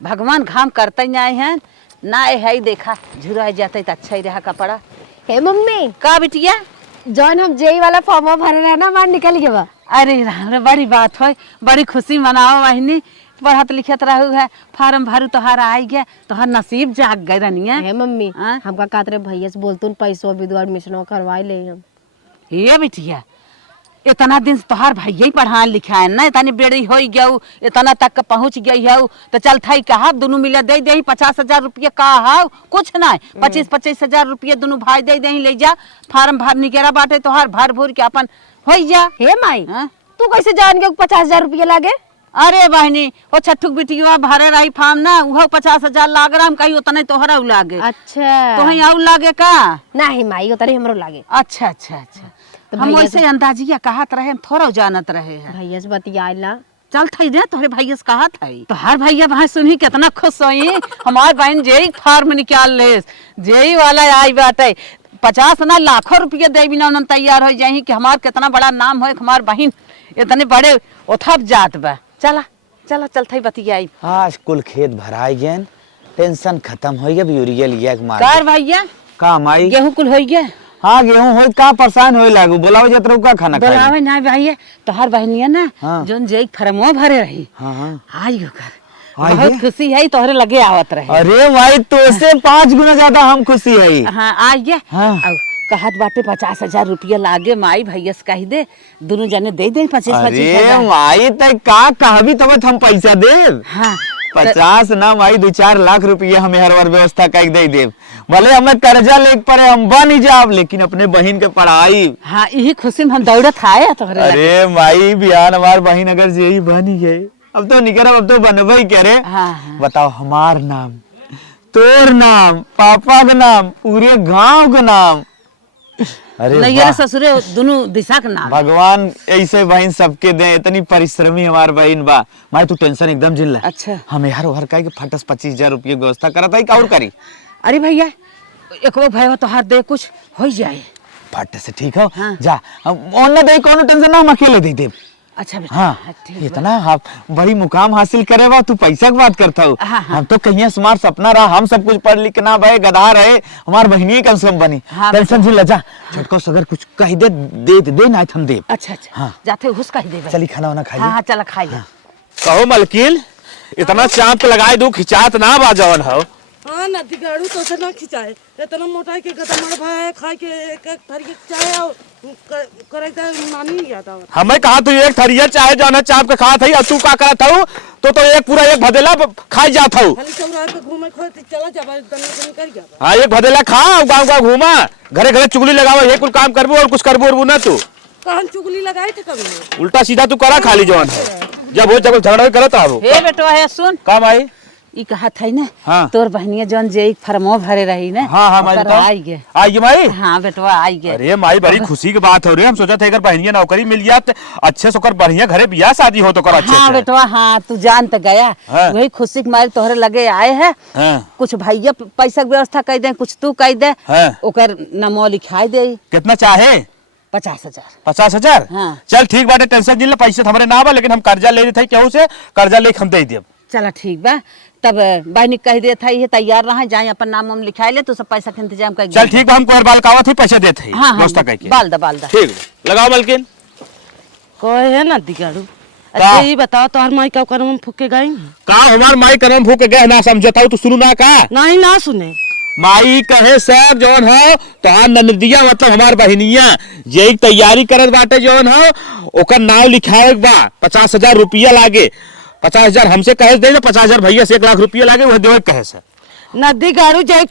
भगवान घाम करते ही आए हैं ना है देखा झुरा जाते तो अच्छा ही रहा कपड़ा। हे मम्मी का बिटिया जौन हम जेई वाला फॉर्म भरे रहे ना मार निकल गया। अरे राम बड़ी बात हो, बड़ी खुशी मनाओ बहनी, पढ़त लिखत रहू है फार्म भरू तोहार आई गया, तोहार नसीब जाग गए रनिया। हे मम्मी हाँ? हमका कातरे भैया से बोलतून पैसों विधवा एडमिशन करवाई ले हम। ये बिटिया इतना दिन से तोहार भैया ही पढ़ा लिखा है ना, इतनी बेड़ी हो गया इतना तक पहुँच गई है तो चल थई कहा दोनों मिला दे दे 50,000 रुपया का है कुछ ना 25,000 रुपया दोनों भाई दे दे ले जा फार्म भर निकेरा बाटे तोहार भर भूर के अपन हो जा। हे माई हाँ? तू कैसे जान के 50,000 रुपया लागे? अरे बहनी वो छठुक बिटिया भरे रही फार्म ना वो 50,000 लाग रहा हम कहीं उतना तोहरा लागे। अच्छा तो ही और लागे का? नहीं माई उतरे हमरो लागे। अच्छा अच्छा अच्छा तो हम भैया वैसे अंदाजिया कहत रहे, हम थोड़ा जानत रहे हैं। भैया से बतियाला चल थई रे तोहरे भैया से कहा थई तोहार भैया वहां सुनी कितना खुश होई हमार बहन जेई फार्म निकाल ले जेई वाला आई बाटे 50 ना लाखों रुपया दे बिना उन तैयार हो जाही कि हमार कितना बड़ा नाम हो हमार बहन इतने बड़े उथप जात बा। चला चला चल थई बतियाई। आज कुल खेत भराई गए, टेंशन खत्म हो गया, यूरिया लिया के मार कार भैया का माई गेहूं कुल हो गया। हाँ गेहूं हो का परेशान होए लागू बोलाओ जतरो का खाना खाए बोलावे ना भैया तोहार बहनिया ना हाँ। जोन जेई फरमो भरे रही हाँ हाँ आई होकर आई बहुत है? खुशी है तोहरे लगे आवत रहे। अरे भाई तो से 5 गुना ज्यादा हम खुशी है। हाँ आई गया। हाँ। अब कहत बाटे 50,000 रुपया लागे माई भैया से कही दे दोनों जने दे दे 25,000। अरे माई तय का कहबी तब हम पैसा देव। हाँ 50 ना माई 2-4 लाख रुपया हमें हर बार व्यवस्था कर दे देव, भले हमें कर्जा लेके पड़े हम बन जाब लेकिन अपने बहन के पढ़ाई। हाँ यही खुशी में हम दौड़त आए तोहरे लगे। अरे माई बिहान हमार बहन अगर यही बन ही गए अब तो निकल अब तो बनबे करे। हाँ, हाँ। बताओ हमार नाम तोर नाम पापा का नाम पूरे गांव का नाम। अरे नैयर वाह, ससुरे दोनों दिशा का नाम। भगवान ऐसे बहन सबके दे, इतनी परिश्रमी हमार बहन बा। माई तू टेंशन एकदम जिल ले। अच्छा हम यार हर का के फटस 25,000 रुपये व्यवस्था करत है और करी। अरे भैया एक भैया तोहार दे कुछ हो जाए फट से ठीक हो। हाँ। जा ऑनलाइन दे कोनो टेंशन ना हम अकेले दे दे। अच्छा बेटा। हाँ ठीक बा। इतना आप बड़ी मुकाम हासिल करे बा तू पैसा की बात करता हो। हाँ, हाँ। हम तो कहीं स्मार्ट सपना रहा हम सब कुछ पढ़ लिख ना भाई गधा रहे हमार बहनी कम से कम बनी। हाँ, टेंशन से लजा छोटको अगर कुछ कह दे दे ना हम दे। अच्छा अच्छा हाँ। जाते हुस कही दे। चली खाना वाना खा हाँ ले। हाँ चला खाई ले। कहो मलकिन इतना चाँप लगाए दू खिंचात ना बा जवन हो। हाँ नदी गाड़ू तो से ना खिंचाए इतना मोटा है कि गदमड़ भाई खाए के एक थरी चाय और करे का नानी याद आवा। हमें कहा तू एक थरिया चाहे जौन चाँप के खात हई और तू का करत हऊ तो एक पूरा एक भदेला खाई जात हऊ। खाली चौराहे पे घूमे खोए तो चला जाबा दना दनी कर जाबा। हाँ एक भदेला खा गाँव गाँव घूमा घरे घरे चुगली लगावा ये कुल काम करबू और कुछ करबू और ना तू कहन चुगली लगाए थे कभी उल्टा सीधा तू करा खाली जवन जब हो जब झगड़ा करत आबो। हे बेटवा है सुन काम आई ई कहत है ना हाँ। तोर बहनिया जोन जे फरमो भरे रही ना। हाँ हाँ माई ओकर बताओ। आई गे। आई गे माई। हाँ बेटवा आई गे। अरे माई बड़ी खुशी की बात हो रही है, हम सोचा थे अगर बहनिया नौकरी मिल गया तो अच्छे से ओकर बढ़िया घरे बियाह शादी हो तो कर अच्छे हाँ से। बेटवा हाँ तू जान तो गया। हाँ। वही खुशी के मारे तोहरे लगे आए हैं। हाँ। कुछ भैया पैसा के व्यवस्था कर दे कुछ तू कर दे। हाँ। ओकर नमो लिखाई दे कितना चाहे 50,000। 50,000। हाँ। चल ठीक बाटे टेंशन जिले पैसे हमारे ना बा लेकिन हम कर्जा ले थे केहू से कर्जा लेके हम दे देब। चला ठीक बा तब बहनी कह दे था ये तैयार रहा जाए अपन नाम वाम लिखाई ले तो सब पैसा के इंतजाम कर। चल ठीक बा हम कोहर बाल कावा थे पैसा देते हैं हाँ व्यवस्था हाँ करके। बाल दा ठीक बा। लगाओ मलकिन। कहे है नदी गाड़ू। का? अच्छा ये बताओ तोहर माई का करम फूके गई का हमार माई करम फूक गए ना समझता हूँ तू सुनू ना का नहीं ना सुने माई कहे सब जौन हो तोहार ननदिया मतलब हमार बहनिया जे तैयारी करत बाटे जौन हो ओकर नाम लिखाए बा 50,000 रुपया लागे 50,000 हमसे कहे दे 50,000 भैया से 1 लाख रुपया लागे वह देवे कहे से। नदी गाड़ू जाए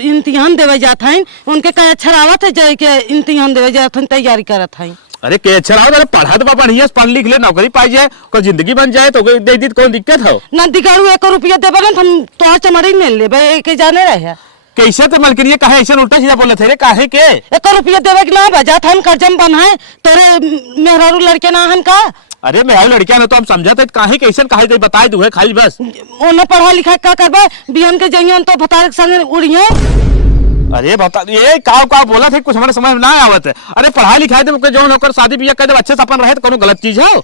इम्तिहान देवे जात हईन उनके कहीं अच्छा रावत है जाए के इम्तिहान देवे जात हईन तैयारी करत हईन। अरे के अच्छा रहो अरे पढ़ा तो बढ़िया पढ़ लिख ले नौकरी पाई जाए कोई जिंदगी बन जाए तो दे दी कौन दिक्कत हो। नदी गाड़ू 1 रुपया देवे ना हम तो चमड़ी ले लेबे के जाने रहे कैसे तो मलकिन ये कहे ऐसे उल्टा सीधा बोले थे रे काहे के 1 रुपया देवे के ना बजात हम कर्जम बनाए तोरे मेहरारू लड़के ना हन का। अरे मैं लड़किया ने तो हम समझाते काहे कैसे काहे दे बताए दू है खाली बस ओने पढ़ा लिखा का करबे बिहान के जइयन तो भतार के संगे उड़िए। अरे बता ये का बोला थे कुछ हमारे समझ में ना आवत है। अरे पढ़ाई लिखाई दे जो होकर शादी बियाह कर दे अच्छे से अपन रहे तो कोनो गलत चीज है।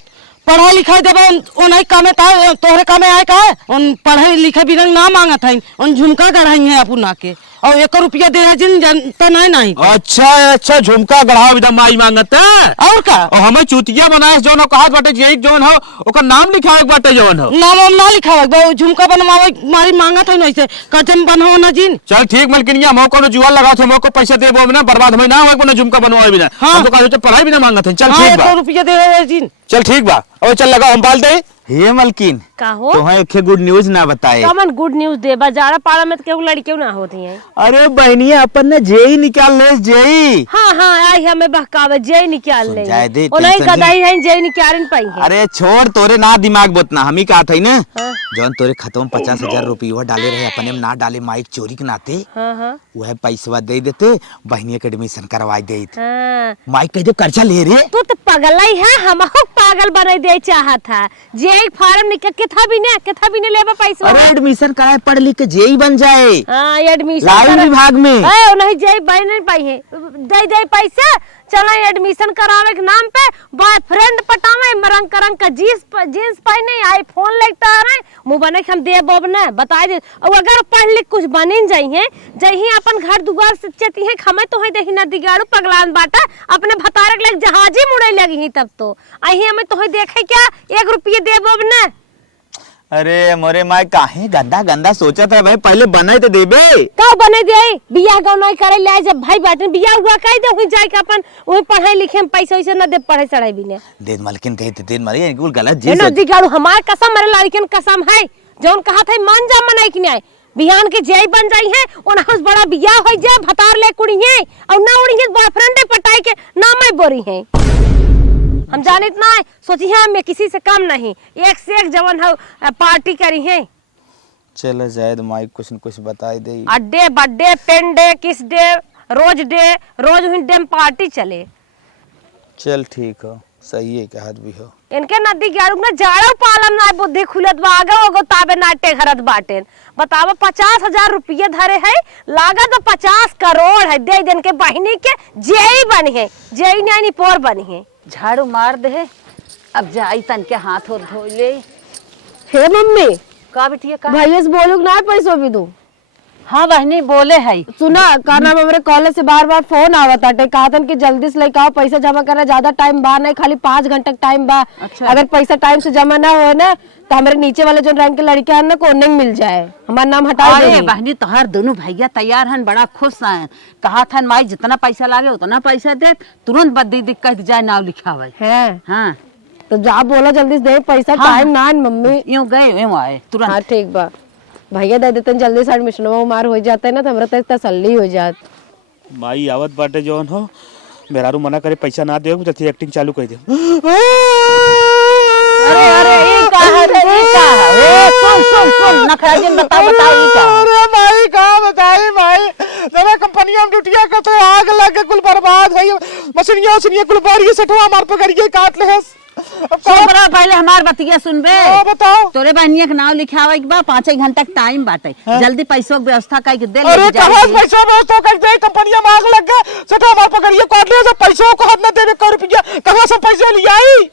पढ़ाई लिखाई देवे उन्हें कामे था तोहरे कामे आए का उन पढ़ाई लिखे बिना ना मांगत है उन झुमका गढ़ाई है अपना के और 1 रुपया दे है जिन जनता नहीं अच्छा झुमका गढ़ाओ एकदम माई मांगत है और का और हमें चूतिया बनाए जोन कहत बाटे जे जोन हो ओकर नाम लिखाए बाटे जोन हो नाम ना लिखावे झुमका बनवावे मारी मांगत है नहीं कदम बनहो ना जिन चल ठीक मलकिनिया मो कोनो जुआ लगा थे मो को पैसा देबो बिना बर्बाद होई ना हो कोनो झुमका बनवाए बिना हम तो कहते पढ़ाई बिना मांगत है चल ठीक बा 1 रुपया दे जिन चल ठीक बा और चल लगा हम बाल दे हे मलकिन का हो तो एक गुड न्यूज ना बताए कमन गुड न्यूज दे बाजारा पाड़ा में केहू लड़कियों ना होती है। अरे बहनिया अपन ने जेई निकाल ले जेई। हाँ आई हमें बहकावे जय निकाल ले जाए दे, और नहीं टेंशन गदाई है जय निकाल नहीं पाई है। अरे छोड़ तोरे ना दिमाग बोतना हम ही कहा था ना हाँ। जौन तोरे खतम 50,000 रुपया डाले रहे अपने में ना डाले माइक चोरी के नाते हाँ वह पैसा दे देते बहनिया के एडमिशन करवा दे हाँ माइक कह दे कर्जा ले रे तू तो पागल ही है हम पागल बना दे चाहा था जे फार्म निकल के था भी ने लेबा पैसा। अरे एडमिशन कराए पढ़ लिख के जेई बन जाए हाँ एडमिशन लाइन विभाग में है नहीं जे बन नहीं पाई है दे पैसा चला एडमिशन करावे के नाम पे बॉयफ्रेंड पटावे मरंग करंग का जींस पहने आईफोन लेता रहे मुंह बने हम दे बोब ना बता दे और अगर पढ़ लिख कुछ बनिन जाइए जही अपन घर दुआर से चती है खमे तो है देखी ना दिगाड़ू पगलान बाटा अपने भतारे के लग जहाजी मुड़े लगी तब तो अही हमें तो है देखे क्या 1 रुपया दे बोब ना। अरे मोरे माय काहे गंदा गंदा सोचा था भाई पहले बनाए तो देबे का बने दे बियाह गाँव नहीं करे ले जब भाई बाटे बियाह हुआ कह दे वही जाए के अपन वही पढ़ाई लिखे में पैसा वैसे न दे पढ़ाई चढ़ाई भी ने दे मालकिन कहते दे मारे बिल्कुल गलत जी ना दिगाड़ू हमार कसम मेरे लड़कियन कसम है जौन कहा था मान जा मनाई कि नहीं बिहान के जय बन जाई है ओना उस बड़ा बियाह हो जाए भतार ले कुड़ी है और ना उड़ी है बॉयफ्रेंड पटाई के ना मैं बोरी है हम जानित ना सोची है मैं किसी से कम नहीं एक से एक जवन हो पार्टी करी है। चलो जायद माई कुछ न कुछ बता दे अड्डे बर्थडे पेन डे किस डे रोज हुई डे पार्टी चले। चल ठीक हो सही है कहत भी हो इनके नदी गाड़ू ना जाड़ो पालम ना बुद्धि खुलत बागा ओगो ताबे नाटे घरत बाटेन बतावा 50,000 रुपये धरे है लागत 50 करोड़ है दे दिन के बहिनी के जेई बनी है जेई नहीं पोर बनी है। झाड़ू मार दे अब जाई तन के हाथ और धो ले। हे मम्मी का बिटिया का भैया से बोलू ना पैसों भी दू। हाँ बहनी बोले है सुना का नाम मेरे कॉलेज से बार फोन आवत आटे कहतन कि जल्दी से लेके आओ पैसा जमा करना ज्यादा टाइम बा नहीं खाली 5 घंटे टाइम बा। अच्छा। अगर पैसा टाइम से जमा ना हो ना तो हमारे नीचे वाले जो रैंक के लड़के हैं ना को नहीं मिल जाए हमारा नाम हटा अरे दे। बहनी तोहार दोनों भैया तैयार हैं बड़ा खुश हैं कहा था माई जितना पैसा लागे उतना पैसा दे तुरंत बदी दिक्कत जाए नाव लिखावे है हाँ तो जा बोला जल्दी से दे पैसा हाँ। टाइम ना मम्मी यूं गए यूं आए तुरंत। हाँ ठीक बा भैया दे देते जल्दी से एडमिशन मार हो जाता है ना तो हमारा तसल्ली हो जात। माई आवत बाटे जौन हो मेहरारू मना करे पैसा ना दे तो एक्टिंग चालू कर दे। अरे अरे ये का है रे ये का है ए सुन नखराजन बताओ ये का अरे माई का बताई माई जरा कंपनियां में ड्यूटियां करते आग लग के कुल बर्बाद है मशीनियां कुल बारी सेठवा मार पकड़िए काट ले है। बड़ा पहले हमार बतिया सुनबे बताओ तोरे बहनिया के नाम लिखावे के बा 5 घंटा के टाइम बाटे जल्दी पैसों की व्यवस्था कर के दे ले अरे कहां पैसा व्यवस्था कर दे कंपनियां में आग लग गए सेठवा मार पकड़िए काट ले पैसों को हाथ न देवे 1 रुपया कहां से पैसे ले आई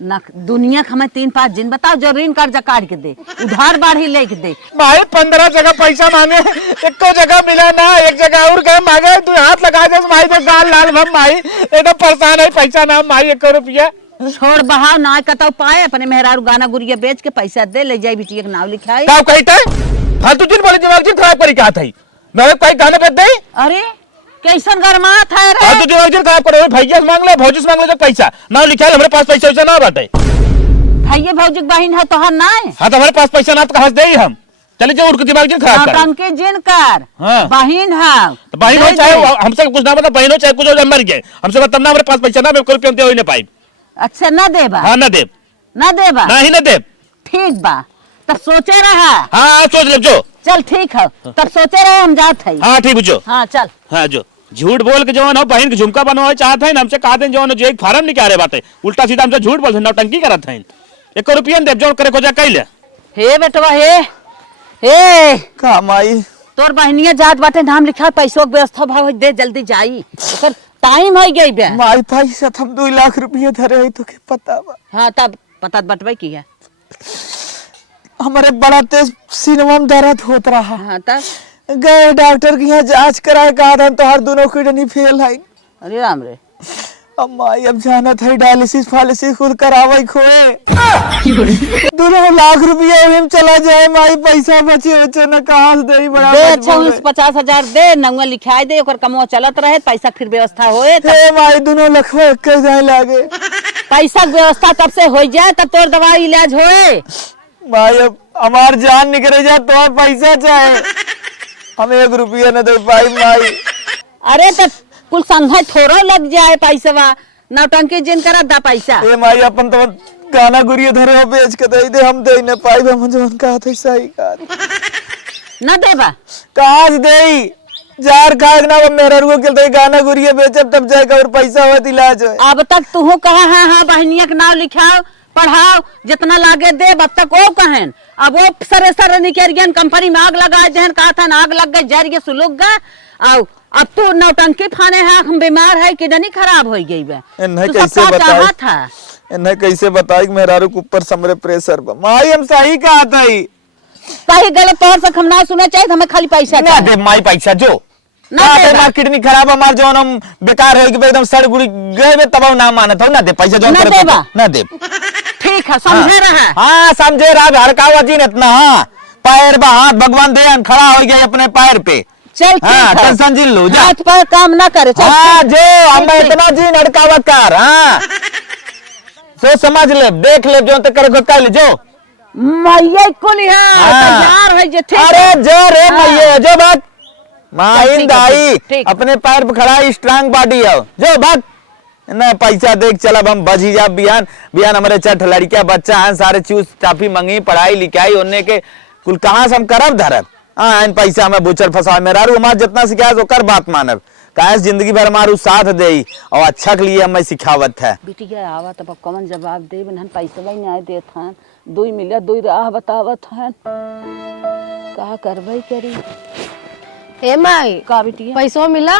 न दुनिया के हमें 3-5 दिन बताओ जो ऋण कर्जा काट के दे उधार बाढ़ी लेके दे। भाई 15 जगह पैसा मांगे एको जगह मिला ना एक जगह और गए मांगे तू हाथ लगा दे माई तो गाल लाल भम माई एकदम परेशान है पैसा ना माई 1 रुपया छोड़ बहाव ना कतौ पाए अपने मेहरारू गाना गुड़िया बेच के पैसा दे ले जाई बिटिया के नाम लिखाई का कहता फालतू दिन बोले दिमाग दिन खराब करी क्या था मैं कोई गाना कर दे अरे कैसन गरमात है रे फालतू दिमाग दिन खराब करे भैया से मांग ले भौजी से मांग ले जो पैसा नाम लिखा हमारे पास पैसा वैसा ना बाटे भैया भौजी बहन है तोहर ना हाँ तो हमारे पास पैसा ना तो कहां से दे हम चले जाओ उनका दिमाग दिन खराब कर के जिन कर हाँ। बहन है तो बहन हो चाहे हमसे कुछ ना बता बहन हो चाहे कुछ हो मर गए हमसे बता ना हमारे पास पैसा ना मैं 1 रुपया दे ही ना पाई अच्छा ना देबा हाँ ना दे ना देबा ना ही ना दे ठीक बा तब सोचे रहा हाँ सोच ले जो चल ठीक है तब सोचे रहे हम जात है हाँ ठीक जो हाँ चल हाँ जो झूठ बोल के जवान हो बहन के झुमका बनवाए चाहते हैं हमसे कहते हैं जवान जो एक फार्म नहीं रहे बात उल्टा सीधा हमसे झूठ बोलते नौटंकी करते हैं 1 रुपया दे जो करे खोजा कैले हे बेटवा हे का माई तोर बहनिया जात बाटे नाम लिखा पैसों की व्यवस्था भाव दे जल्दी जाई ओकर टाइम हो गई बे माई पैसा हम 2 लाख रुपया धरे है तो के पता बा हाँ तब पता बटवे की है। हमारे बड़ा तेज सीनवा में दर्द होत रहा। हाँ तब गए डॉक्टर के यहाँ जांच कराए, कहा था तो हर दोनों किडनी फेल है। अरे राम रे, अब माई अब जाना था डायलिसिस फालिसिस खुद करावे खोए 2 लाख रुपया में चला जाए माई, पैसा बचे बचे न कहाँ से दे बड़ा दे अच्छा 50,000 दे, नंगा लिखाई दे, ओकर कमवा चलत रहे, पैसा फिर व्यवस्था होए हे माई 2 लाख के जाए लागे। पैसा के व्यवस्था तब से हो जाए तब तोर दवाई इलाज होए। माई अब हमार जान निकले जाए तो पैसा चाहे, हम 1 रुपया न दे पाई माई। अरे तब कुल संघा थोड़ा लग जाए पैसा, नौटंकी जिन करा दा पैसा। ए माई अपन तो गाना गुरिया धरे हो बेच के दे दे, हम दे न पाई, हम जो कहा था सही कहा न देबा कहाँ से दे जार खाए ना मेरा रुको के दे गाना गुरिया बेचब तब जाएगा और पैसा होत इलाज हो। अब तक तू कहा हाँ हाँ बहनिया के नाम लिखाओ पढ़ाओ जितना लागे दे, अब तक वो कहन अब वो सरे सरे निकल कंपनी में आग लगा जहन कहा था आग लग गई जर के सुलग गए। अब तो नौटंकी फाने है, हम बीमार है किडनी खराब हो गई बे। इन्हें कैसे बताई था इन्हें कैसे बताई मेहरारू के ऊपर समरे प्रेशर बा माई, हम सही कहा था ही कहीं गलत तौर से हम ना सुना चाहिए, हमें खाली पैसा ना दे माई पैसा जो ना दे हमार किडनी खराब हमार जो हम बेकार हो गए एकदम सड़ गुड़ी गए तब ना मानत हो, ना दे पैसा जो ना देबा ना दे। ठीक है समझे रहा हाँ समझे रहा, हरकावा जी ने इतना हाँ पैर बा हाथ भगवान दे खड़ा हो गया अपने पैर पे। चल हाँ टेंशन जिन लो जा, हाथ पर काम ना करे। चल हाँ जो हम इतना जी नड़कावा कर हाँ सोच समझ ले देख ले जो कर ले जो मैया कुल है तैयार है जे ठीक। अरे जो रे मैया जो बात ठीक माइन है, दाई ठीक। अपने पैर पे खड़ा स्ट्रांग बॉडी है जो बात ना पैसा देख चला हम बजी जा बियान बियान हमारे 6 लड़किया बच्चा है सारे चूस चाफी मंगी पढ़ाई लिखाई होने के कुल कहाँ से हम करब धरब। हाँ इन पैसा में बुचर फंसा मेरा हमार जितना सिखाया तो कर बात मानब कहा जिंदगी भर हमारू साथ दे और अच्छा के लिए हमें सिखावत है। बिटिया आवा तब कौन जवाब दे बहन पैसा नहीं आए देत हन 2 मिला 2 राह बतावत हन का करबई करी। ए माई का बिटिया पैसा मिला?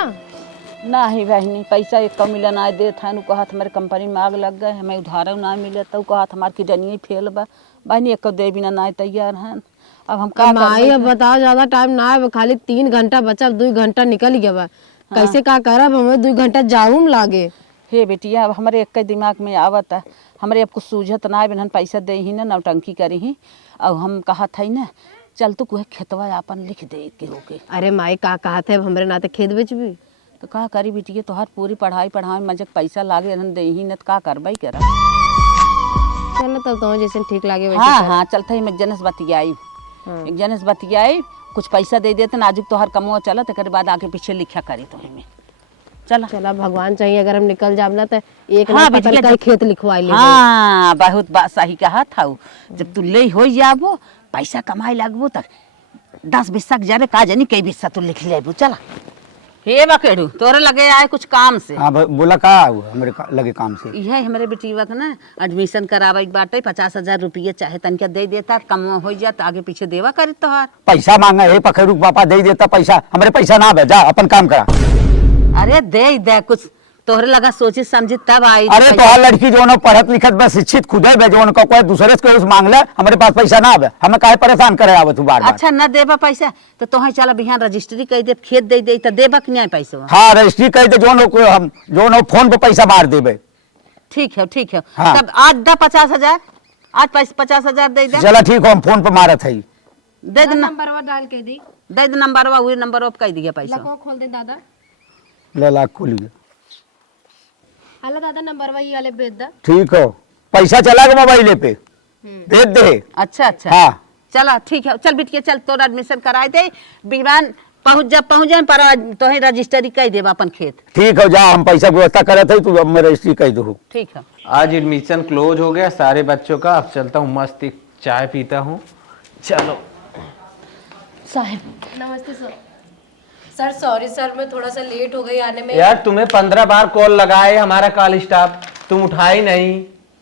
नहीं बहनी पैसा 1 मिला ना देत हन, कहा हमारे कंपनी में आग लग गए हमें उधार ना मिले तो कहा हमार किडनी फेल बा बहनी 1 दे बिना ना तैयार हन। अब हम का माई अब बताओ ज्यादा टाइम ना है, खाली 3 घंटा बचा, 2 घंटा निकल गया बा। कैसे का करब, हमें 2 घंटा जाऊम लागे। हे बेटिया अब हमारे एक दिमाग में आवत है, हमारे अब कुछ सूझत ना बहन पैसा दे ही ना नौटंकी करी ही। अब हम कहा था ना चल तू कोई खेतवा अपन लिख दे के होके। अरे माई का कहते है हमरे नाते खेत बेच भी तो का करी बिटिया तोहार पूरी पढ़ाई में मजक पैसा लागे दे ही न का करबई करा। चलो तब तो जैसे ठीक लागे वैसे हाँ हाँ चलते एक जनस बतियाई एक जनस बतियाई कुछ पैसा दे देते नाजुक तोहार कमो चलत एक बाद आगे पीछे लिखा करी तो में चला चला भगवान चाहिए अगर हम निकल जाम ना तो एक हाँ, ना पतल कर खेत लिखवाई ले। हाँ बहुत बात सही कहा था जब तू ले हो जाबो पैसा कमाई लगबो तक 10 बिस्सा जाने का जानी कई बिस्सा तू लिख लेबो। चला हे बकेड़ू तोरे लगे आए कुछ काम से। हाँ बोला का हमारे लगे काम से यह हमारे बेटीवा का ना एडमिशन करावे बाटे 50,000 रुपये चाहे तनके दे देता कम हो जात आगे पीछे देवा करी तोहार। पैसा मांगा है पखेरू पापा दे देता पैसा, हमारे पैसा ना भेजा अपन काम करा। अरे दे कुछ तोहरे लगा सोची समझी तब आई। अरे तो हर लड़की जो न पढ़त लिखत बस शिक्षित खुद है जो उनको कोई दूसरे से उस मांग ले, हमारे पास पैसा ना आवे, हमें काहे परेशान करे आवत बार बार। अच्छा न देबा पैसा तो तोहे चला बिहान रजिस्ट्री कर दे खेत दे दे तो देबा कि नहीं पैसा। हाँ रजिस्ट्री कर दे हम जो फोन पे पैसा मार देबे। ठीक है हाँ। तब आज दा 50,000 आज 50,000 दे दे। चला ठीक हो हम फोन पे मारत है दे दे नंबरवा डाल के दी दे दे नंबरवा वही नंबर कह दिया पैसा। लको खोल दे दादा। ले लाख खोलिए हेलो दादा नंबरवा ये वाले भेज दा। ठीक हो पैसा चला गया मोबाइल पे भेज दे। अच्छा हाँ चला ठीक है चल बिटिया चल तोरा एडमिशन कराए दे विमान पहुंच जाए पर तोहे रजिस्ट्री कर देबा अपन खेत। ठीक हो जा हम पैसा व्यवस्था करे थे तू अब रजिस्ट्री कर दो। ठीक है आज एडमिशन क्लोज हो गया सारे बच्चों का, अब चलता हूँ मस्त एक चाय पीता हूँ। चलो साहब नमस्ते सर। सर सॉरी सर मैं थोड़ा सा लेट हो गई आने में। यार तुम्हें 15 बार कॉल लगाए हमारा कॉल स्टाफ, तुम उठाई नहीं।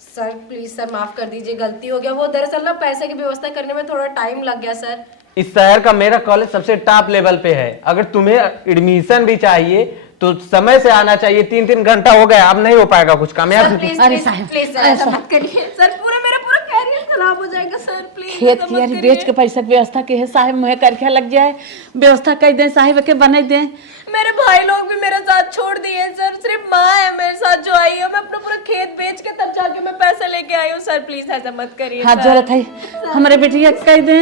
सर प्लीज सर माफ कर दीजिए गलती हो गया, वो दरअसल ना पैसे की व्यवस्था करने में थोड़ा टाइम लग गया सर। इस शहर का मेरा कॉलेज सबसे टॉप लेवल पे है, अगर तुम्हें एडमिशन भी चाहिए तो समय से आना चाहिए। 3-3 घंटा हो गया, अब नहीं हो पाएगा कुछ काम यार। प्लीज प्लीज प्लीज सर ऐसा मत करिए सर, पूरा मेरा खराब हो जाएगा सर, प्लीज खेत कियारी बेच के पैसा के व्यवस्था के है साहब, मुहे करके लग जाए, व्यवस्था कर दे साहिब के बना दे। मेरे भाई लोग भी मेरे साथ छोड़ दिए सर, सिर्फ माँ है मेरे साथ जो आई है। मैं अपना पूरा खेत बेच के तब जाके मैं पैसे लेके आई हूँ सर, प्लीज ऐसा मत करिए। हाथ जोड़त है हमारे बेटिया कह दे।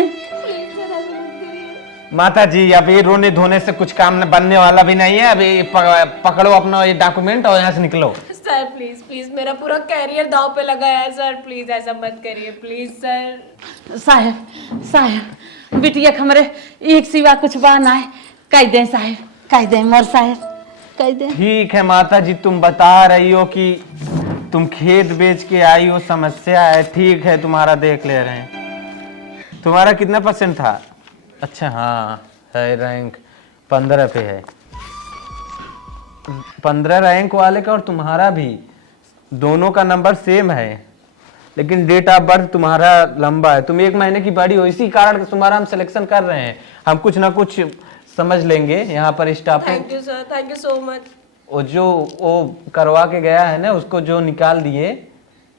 माता जी अब ये रोने धोने से कुछ काम बनने वाला भी नहीं है। अभी पकड़ो अपना ये डॉक्यूमेंट और यहाँ से निकलो। सर प्लीज प्लीज, मेरा पूरा कैरियर दांव पे लगा है सर, प्लीज ऐसा मत करिए प्लीज सर। साहब साहब बिटिया हमारे एक सिवा कुछ बाना है, कह दे साहब, कह दे मोर साहब, कह दे। ठीक है माता जी, तुम बता रही हो कि तुम खेत बेच के आई हो, समस्या है, ठीक है तुम्हारा देख ले रहे हैं। तुम्हारा कितना % था? अच्छा हाँ है, रैंक 15 पे है। 15 रैंक वाले का और तुम्हारा भी, दोनों का नंबर सेम है, लेकिन डेट ऑफ बर्थ तुम्हारा लंबा है। तुम 1 महीने की बड़ी हो, इसी कारण तुम्हारा हम सिलेक्शन कर रहे हैं। हम कुछ ना कुछ समझ लेंगे यहाँ पर staff. Thank you sir, thank you so much. वो जो वो करवा के गया है ना, उसको जो निकाल दिए,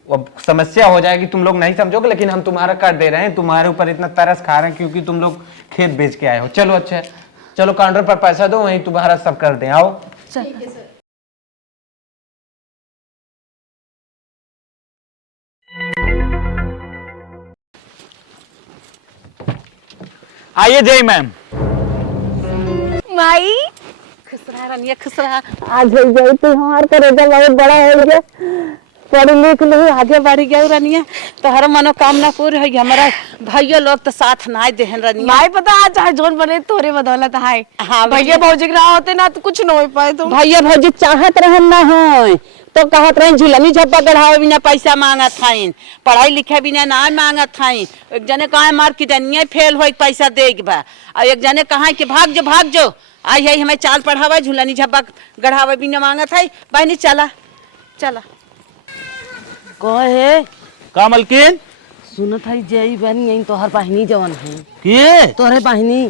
अब समस्या हो जाएगी, तुम लोग नहीं समझोगे, लेकिन हम तुम्हारा कर दे रहे हैं। तुम्हारे ऊपर इतना तरस खा रहे हैं क्योंकि तुम लोग खेत बेच के आए हो। चलो अच्छा है, चलो काउंटर पर पैसा दो, वहीं तुम्हारा सब कर दें। आओ। ठीक है सर। आइए जय मैम। माई खुसरा रनिया खुसरा, आज हो गई तो हमार करेगा बहुत बड़ा हो गया, पढ़ लिख ली आगे बढ़ गया रनिया, तो हर मनोकामना पूरी है। हमारा भाइयों लोग तो साथ ना देहन रनिया। माई पता आज चाहे जोन बने तोरे बदौलत है। हाँ, भैया भौजी के ना होते ना तो कुछ ना हो पाए। तुम भैया भौजी चाहत रहन ना हो तो कहत रहे झुलनी झप्पा गढ़ावे बिना पैसा मांगत थाइन, पढ़ाई लिखे बिना ना मांगत थाइन। एक जने कहा मार किडनिया फेल हो पैसा देग बा, और एक जने कहा कि भाग जो आई है हमें चाल पढ़ावा, झुलनी झप्पा गढ़ावे बिना मांगत है। बहनी चला चला। कहे का मलकिन? सुनत है जई बनी यही तोहर बहिनी जवन है। के? तोहरे बहिनी।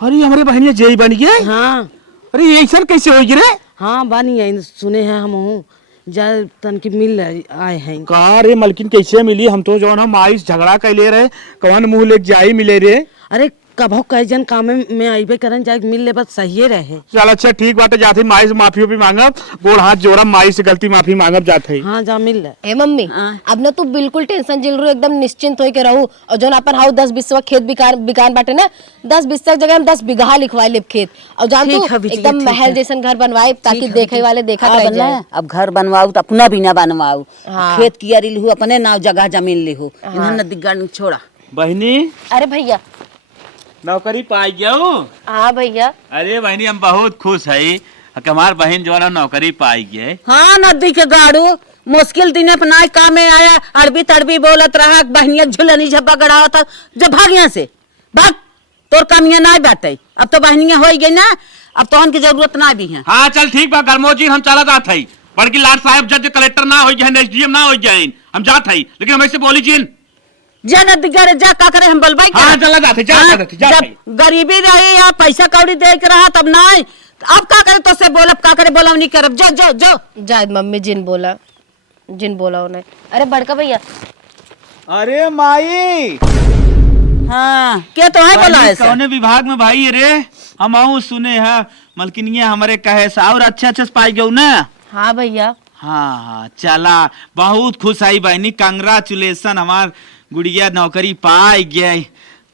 अरे हमारे बहनिया जय बन गए। हाँ अरे ऐसा कैसे हो रे? हाँ बनी यही सुने हैं हम, जा तन की मिल आए हैं। कहा रे मलकिन कैसे मिली? हम तो जो हम आई झगड़ा कैले रहे, कौन मुंह ले जाई मिले रे? अरे कभो कई जन काम में आइबे करन जाए मिल ले, बस सही रहे। चल अच्छा ठीक बात है, जाते माई से माफी भी मांगब, गोड़ हाथ जोड़ब, माई से गलती माफी मांगब जाते। हाँ जा मिल ले। ए मम्मी अब ना तू बिल्कुल टेंशन जिल रही, एकदम निश्चिंत होके रहू। और जो अपन हाउ 10-20 खेत बिकान बाटे ना, 10-20 जगह हम 10 बीघा लिखवाए लेब खेत, और जान तू एकदम महल जैसन घर बनवाए ताकि देखे वाले देखा रह जाए। अब घर बनवाऊ तो अपना भी ना बनवाऊ, खेत कियारी लिहू, अपने नाव जगह जमीन लिहू, इन्हन नदी गण छोड़ा। बहनी अरे भैया नौकरी पाई गयो? हाँ भैया। अरे बहनी हम बहुत खुश है कि हमार बहन जो है ना नौकरी पाई गए। हाँ नदी के गाड़ू मुश्किल दिन अपना काम में आया, अरबी तड़बी बोलत रहा, बहनिया झुलनी झब्बा गड़ावा था, जब भाग यहाँ से भाग, तोर कामिया ना बाटे। अब तो बहनिया हो गई ना, अब तो की जरूरत ना भी है। हाँ चल ठीक बा गरमोजी, हम चला जात है। बड़की लाट साहब जज कलेक्टर ना हो जाए, एसडीएम ना हो जाए, हम जात है, लेकिन हम ऐसे बोली जीन जा नदी गरे जा का करे हम बलबाई। हाँ चला जाते जब गरीबी रही या पैसा कौड़ी दे के रहा तब ना, अब का करे तो से बोलब, का करे बोलब नहीं करब। जा जा जा जायद मम्मी जिन बोला उन्हें। अरे बड़का भैया। अरे माई हाँ क्या तो है बोला ऐसा? कौने विभाग में भाई रे? हम आऊ सुने हैं मलकिनिया हमारे कहे सा और अच्छे से पाई गयो ना। हाँ भैया। हाँ चला, बहुत खुश आई बहनी, कांग्रेचुलेसन, हमार गुड़िया नौकरी पाई गया।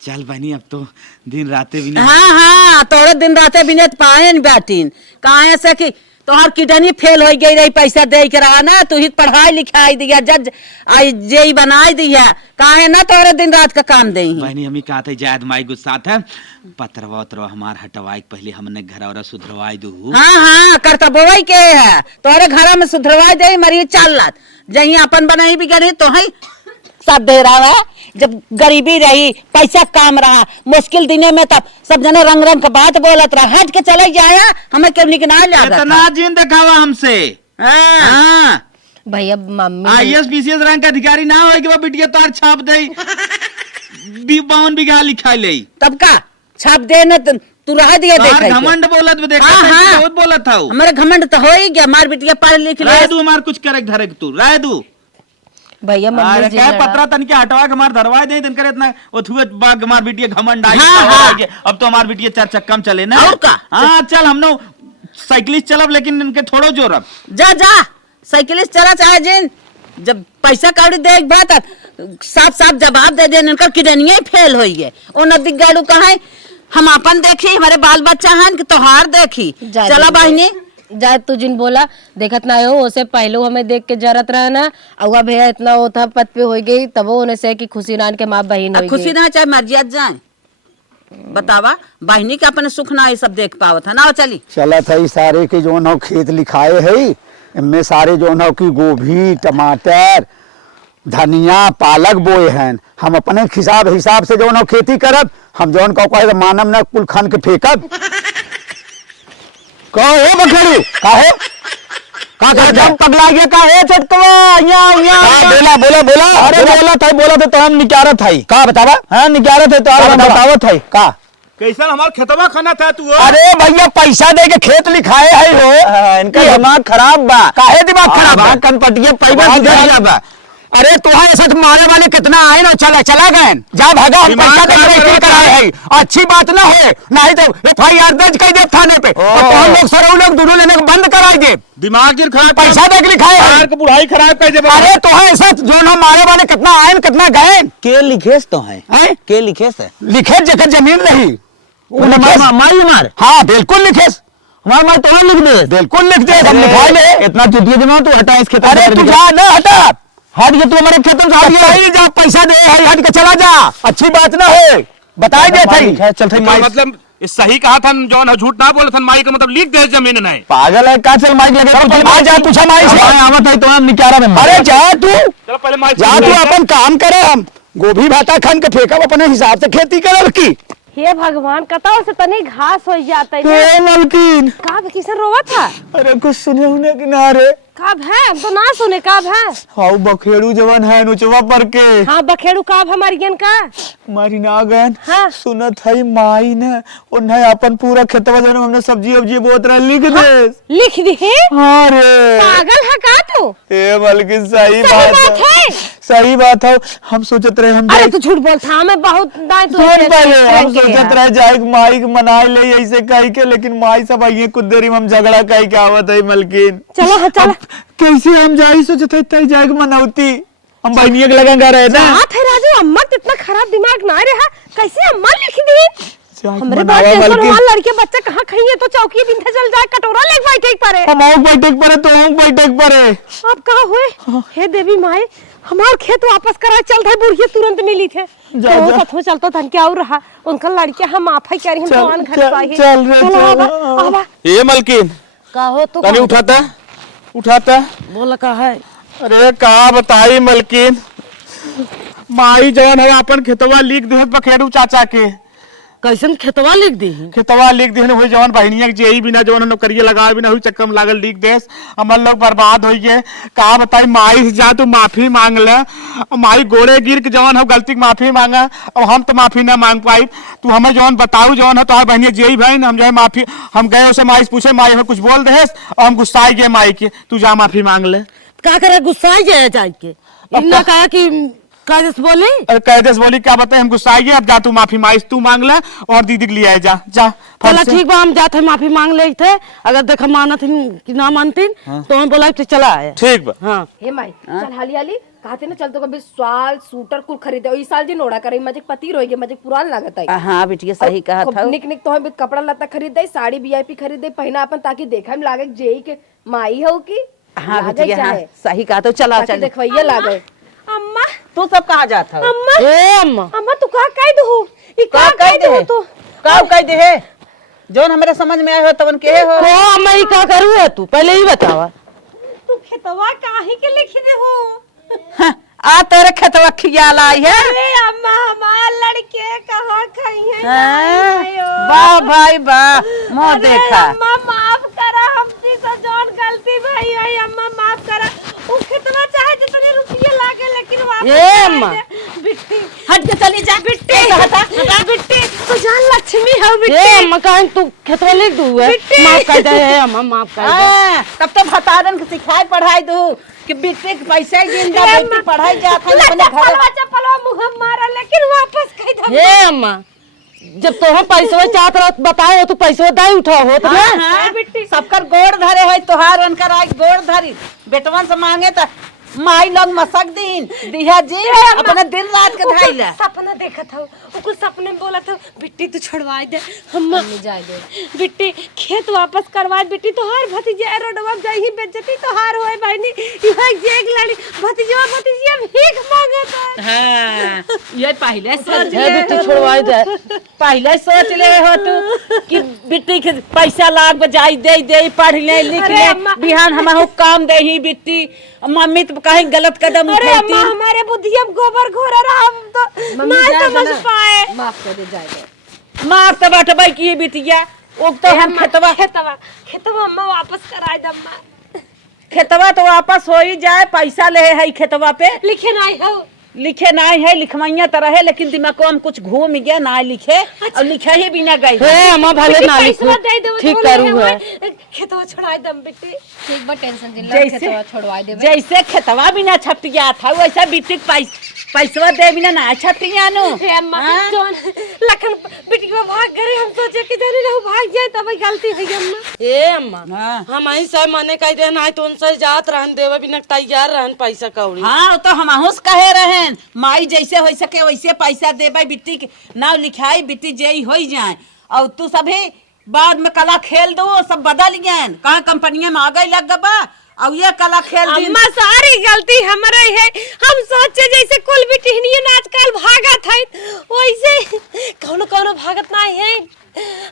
चल बहनी अब तो दिन राते बिना। हाँ तोरे दिन राते बिना पाए न बैठीन, कहा ऐसे कि तोहर किडनी फेल हो गई रही, पैसा दे के रहा ना, तू ही पढ़ाई लिखाई दिया, जज आई जेई बनाई दिया, कहा ना तोरे दिन रात का काम दे। बहनी हमें कहा था जायद माई गुस्सा था, पत्रवा उतरवा हमार हटवाई पहले हमने घर और सुधरवाई दू। हाँ करता बोई के है, तोरे घर में सुधरवाई दे मरी चल लात, जही अपन बनाई भी गई तो है सब दे रहा है। जब गरीबी रही, पैसा काम रहा, मुश्किल दिनों में तब सब जने रंग रंग का बात बोलत रहा, हट के चले जाया, हमें क्यों निकना जाता? इतना जीन दिखावा हमसे। हाँ भैया मम्मी IAS BCS रैंक का अधिकारी ना हो कि वो बिटिया तार छाप दे 52 बीघा लिखा ले, तब का छाप दे न तू रह दिया देख। घमंड बोलत में देखा बहुत बोलत था। हमारे घमंड तो हो ही गया, मार बिटिया पढ़ लिख ले। रह दू हमार कुछ करे धरे तू, रह दू। भैया मम्मी अरे जी क्या लड़ा। पत्रा तन के हटवा के मार धरवा दे तन करे इतना ओथुए बाग मार बिटिया घमंड आई अब तो हमार बिटिया चार चक्का में चले ना और का? हां चल हमनो साइकिलिस्ट चलब लेकिन इनके थोड़ो जोरब जा जा साइकिलिस्ट चला चाहे जिन जब पैसा कौड़ी दे बात साफ साफ जवाब दे दे इनका किडनिया ही फेल होई है ओ नदी गाड़ू कहा हम अपन देखी हमारे बाल बच्चा हैं कि तोहार देखी जा चला दे। बहनी जा तू जिन बोला देखत ना हो उसे पहले हमें देख के जरत रहा ना अगवा भैया इतना वो था पद पे हो गई तब वो उन्हें से कि खुशी नान के माँ बहन हो खुशी ना चाहे मर्जियात जाए बतावा बहनी के अपने सुख ना ये सब देख पावत है ना चली चला था सारे के जो न खेत लिखाए है इनमें सारे जो न की गोभी टमाटर धनिया पालक बोए हैं हम अपने हिसाब से जो न खेती करब हम जौन कहो मानम न कुल खन के फेंकब कहो हे बखड़ी काहे का जम पगला गया का है चटकवा बोला बोला बोला अरे बोला तो हम निकारत है का बतावा हां निकारत है तो बतावत है का कैसा हमार खेतवा खाना था तू अरे भैया पैसा दे के खेत लिखाए है हो इनका दिमाग खराब बा काहे दिमाग खराब बा कनपटिया पैसा सुधर बा अरे तुम्हारे साथ मारे वाले कितना आए ना चला गए जा भागा हम पैसा दे के खेत कराए है अच्छी बात ना है नहीं तो एफआईआर दर्ज कर दे थाने पे और हम लोग सर लोग दोनों लेने को बंद कराएंगे दिमाग खराब पैसा दे के लिखाए है को बुढ़ाई खराब कर दे अरे तुम्हारे साथ जो ना मारे वाले कितना आए कितना गए के लिखेस तो है हैं के लिखेस है लिखे जगह जमीन नहीं माई मार हाँ बिल्कुल लिखेस हमार मार तो लिख दे बिल्कुल लिख दे हम लिखाए ले इतना चुतिया दिमाग तू हटा इस खेत अरे तू जा ना हटा हट गया तू हमारे खेत में हट गया जा पैसा दे है हट के चला जा अच्छी बात ना है बताई दे थई चल थई तो मतलब सही कहा था जौन झूठ ना बोले था माई का मतलब लिख दे जमीन नहीं पागल है का चल माइक लगा तू आ जा पूछा माई से आवत है तो हम निकारा में अरे जा तू चलो पहले माई जा तू अपन काम करे हम गोभी भाता खन के फेंकब अपने हिसाब से खेती करब की हे भगवान कताओ से तनी घास हो जाता है ए मलकिन का किसे रोवा था अरे कुछ सुने होने किनारे काब है हम तो ना सुने काब है हाउ बखेड़ू जवन है नुचवा पर के हाँ बखेड़ू काब हमारी गेन का मारी ना गन हाँ। सुनत है माई ने उन्हें अपन पूरा खेतवा जन हमने सब्जी वब्जी बोत रहा लिख दे लिख दी है हाँ रे पागल है का तू ए बल्कि सही बात बात है सही बात है हम सोचत रहे हम अरे तू झूठ बोलता हमें बहुत दाएं तू सुन पहले हम सोचत रहे जाए माई के मनाई ले ऐसे कह के लेकिन माई सब आई कुछ देरी में हम झगड़ा कह के आवत है मलकिन चलो हाँ चलो कैसे हम जाई सोचत है तय जाए मनौती हम बहनिया के लगेंगे रहे ना बात है राजू अम्मा तो इतना खराब दिमाग ना रहा कैसे अम्मा लिख दी जाए हमरे मनावा बात टेंशन मलकिन। हुआ लड़के बच्चे कहाँ खाइए तो चौकी बिंधे चल जाए कटोरा ले बैठे पड़े हम आऊं बैठक पर तो आऊं बैठक पर अब कहाँ हुए हे देवी माए हमार खेत वापस करा चल रहे बुढ़िया तुरंत मिली थे जा, तो जा। सच में चलता था क्या और रहा उनका लड़के हम माफा करी हम चल, जवान घर चल, पाए चल रे, चलो चल, आवा आवा ये मलकिन का हो तू तनी उठाता उठाता बोला का है अरे का बताई मलकिन माई जवन है अपन खेतवा लिख दे बखेड़ू चाचा के कैसन खेतवा लिख दी खेतवा लिख दे हुई जवन बहनिया के जेई बिना जवन नौकरिया लगा बिना हुई चक्कर में लागल लिख देस हमर लोग बर्बाद हो गए का बताई माई से जा तू माफी मांग ले माई गोड़े गिर के जवन हो गलती की माफी मांगा अब हम तो माफी ना मांग पाई तू हमें जवन बताऊ जवन है तो बहनिया जेई बहन हम जो है माफी हम गए उसे माई से पूछे माई हमें कुछ बोल दे और हम गुस्सा गए माई के तू जा माफी मांग ले का करे गुस्सा जाए जाए के इन्ना कहा कि काजस बोली अरे कैदेस बोली क्या बताए हम गुस्सा गए अब जा तू माफी माई तू मांग ले और दीदी के लिए आए जा जा चला ठीक बा हम जाते माफी मांग ले थे अगर देखा मानत कि ना मानतीन तो हम बोला चला आए ठीक बा हाँ हे माई चल हाली हाली कहते ना चल तो कभी स्वाल सूटर कुल खरीदे ई साल जी नोड़ा करे मजे पति रोई मजे पुरान लागत है हाँ बिटिया सही कहा था निक निक तो हम कपड़ा लत्ता खरीदे साड़ी वीआईपी खरीदे पहना अपन ताकि देखा में लागे जेई के माई हो की हाँ बिटिया हाँ सही कहा तो चला चल देखवैया लागे अम्मा तू सब कहाँ जाता है अम्मा ए अम्मा अम्मा तू का कह दू ई का का कह कह दे दू तू का कह दे है जोन हमारे समझ में आए हो तवन के हो तो अम्मा ही का करू है तू पहले ही बतावा तू खेतवा काहे के लिख दे हो हाँ, आ तेरे खेतवा खियाल आई है अरे अम्मा हमार लड़के कहाँ खाई है हाँ, वाह भाई वाह मोह देखा अम्मा माफ करा हमसे से जौन गलती भई है अम्मा माफ करा उ कितना चाहे जितने रुपये लागे लेकिन वापस ए अम्मा बिट्टी हट के चली जा बिट्टी हटा बिट्टी तू जान लक्ष्मी है ए बिट्टी अम्मा कहीं तू खेतवा लिख दू है बिट्टी। माफ कर दे है अम्मा माफ कर दे हाँ, तब तो भतारन के सिखाई पढ़ाई दू कि बेटे के पैसा ही जिंदा बेटी पढ़ाई जात है अपने घर चप्पलवा मुँह मारा लेकिन वापस कह दे। हे अम्मा जब तोहर पैसा चाहत रह बताओ तो पैसा दाई उठाओ होत ना। हाँ, सबकर गोड़ धरे है तोहार उनकर आज गोड़ धरी बेटवन से मांगे तो माई लोग मसक दीन दिया जी अपने दिन रात के धाइला। सपना देखा था उनको सपने में बोला था बिट्टी तू छुड़वा दे हम जाए दे बिट्टी खेत वापस करवा दे बिट्टी तो हर भतीजा रोडवा जाई ही बेइज्जती तो हार होए बहनी इहा जेग लाड़ी भतीजा भतीजिया भीख मांगत। हां ये पहले सोच हे ले बिट्टी छुड़वाई दे पहले सोच ले हो तू कि बिट्टी के पैसा लाग बजाई दे पढ़ ले लिख ले बिहान हम काम दे ही बिट्टी मम्मी तो कहीं गलत कदम उठाती। हमारे बुद्धिया गोबर घोरा रहा हम तो ना समझ पाए। माफ कर दे जाए माफ तो बटबाई की बिटिया ओ तो हम खेतवा अम्मा वापस कराए दम्मा खेतवा तो वापस हो ही जाए पैसा ले है खेतवा पे लिखे नहीं हो लिखे नहीं है लिखवाइया तो रहे लेकिन दिमाग में कुछ घूम गया ना लिखे और लिखे ही बिना गई। हे अम्मा भले ना लिखो ठीक करू है खेतवा छुड़ाए दम बेटी एक बार टेंशन दिन खेतवा छुड़वा दे जैसे खेतवा बिना छट गया था वैसा बिट्टी पैसा दे बिना ना छट गया नो। हे अम्मा जोन लखन बिट्टी को भाग गए हम सोचे कि जाने रहो भाग जाए तब गलती हुई अम्मा। ए अम्मा हम आई से मने कह दे ना तो उनसे जात रहन देवे बिना तैयार रहन पैसा कौड़ी। हां तो हम हुस कहे रहन माई जैसे हो सके वैसे पैसा देबे बिट्टी के नाव लिखाई बिट्टी जेई होई जाए और तू सभी बाद में कला खेल दो सब बदल गए कहां कंपनी में आ गई लग गबा और ये कला खेल दी। अम्मा सारी गलती हमारा है हम सोचे जैसे कुल बिटिहनियन आजकल भागत है वैसे कौन भागत नहीं है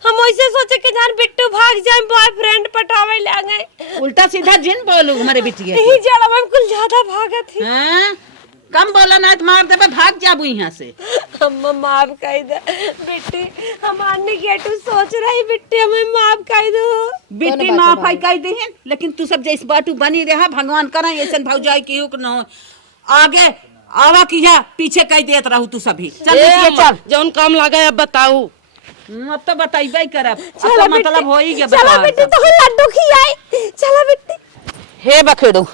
हम वैसे सोचे कि जान बिट्टू भाग जाए बॉयफ्रेंड पटावे ले गए उल्टा सीधा जिन बोलू हमारे बिटिया यही जड़ा में कुल ज्यादा भागत है। हां कम बोला ना मार देबे भाग जाबू यहां से। अम्मा माफ कर दे बेटी हम आने के तू सोच रही बेटी हमें माफ कर दो बेटी माफ है कह देहन लेकिन तू सब जैसे बाटू बनी रहा भगवान करे ऐसन भौजाई की हो न आगे आवा किया पीछे कह देत रहू तू सभी चल चल जौन काम लगा अब बताऊ अब तो बताइबे करब चलो मतलब हो ही गया चलो बेटी तो लड्डू खियाई चलो बेटी। हे बखेड़ू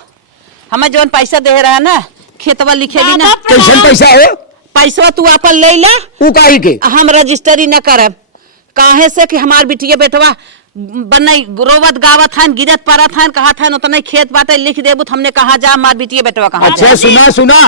हमें जौन पैसा दे रहा ना खेतवा लिखे भी ना कैसे पैसा है पैसा तू अपन ले ला ऊ काहे के हम रजिस्ट्री न करब काहे से कि हमार बिटिया बेटवा बनई रोवत गावत हन गिरत परत हन कहा था उतना खेत बाटे लिख देबू हमने कहा जा हमार बिटिया बेटवा कहा। अच्छा सुना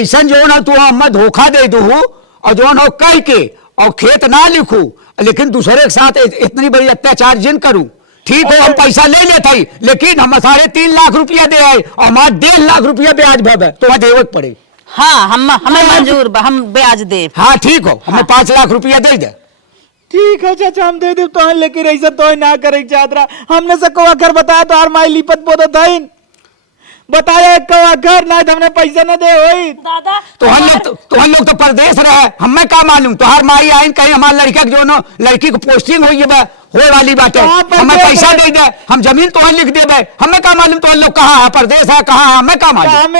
ऐसा जो ना तू अम्मा धोखा दे दू और जो ना कह के और खेत ना लिखू लेकिन दूसरे के साथ इतनी बड़ी अत्याचार जिन करूं ठीक हो हम पैसा ले लेते ही लेकिन हम 3.5 लाख रुपया दे आए और हमारा 1.5 लाख रुपया ब्याज भर तो देवत पड़े। हाँ हमें मंजूर हम ब्याज दे। हाँ ठीक हो हमें 5 लाख रुपया दे दे। ठीक है चाचा हम दे दे तो लेकिन ऐसा तो ना करे चादरा हमने से को अखर बताया तो हर माई लिपत बोदत है बताया एक अखर ना हमने पैसा न दे होई दादा तो हम लोग तो परदेश रहे हमें का मालूम तो हर माई आई कहीं हमारे लड़का जो ना लड़की को पोस्टिंग हुई है हो वाली बात है हमें पैसा दे दे हम जमीन तो लिख दे हमें का मालूम तो लोग कहाँ है परदेश है कहाँ है हमें का मालूम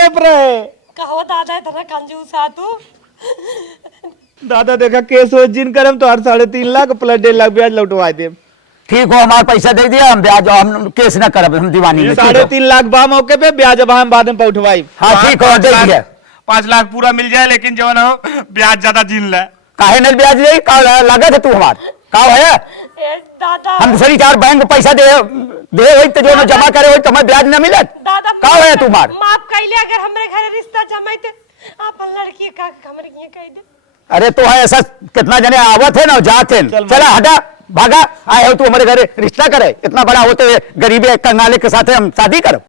कहो दादा इतना कंजूस आ तू दादा देखा केस हो जिन करम तो हर 3.5 लाख प्लस 1.5 लाख ब्याज लौटवा दे। ठीक हो हमारा पैसा दे दिया हम ब्याज हम केस न करब हम दीवानी में 3.5 लाख बा मौके पे ब्याज अब हम बाद में पउठवाई। हाँ ठीक हो दे दिया 5 लाख पूरा मिल जाए लेकिन जो ना हो ब्याज ज्यादा जिन ले काहे न ब्याज दे का लागत है तू हमार का है दादा हम दूसरी 4 बैंक में पैसा दे होई तो जो न जमा करे होई तो हमें ब्याज न मिलत दादा का है तुम्हार माफ कैले अगर हमरे घर रिश्ता जमाइते अपन लड़की का हमरे ये कह दे। अरे तो है ऐसा कितना जने आवत है ना जाते चला हटा भागा आए हो तू हमारे घर रिश्ता करे इतना बड़ा होते गरीबी कंगाले के साथ हम शादी करो।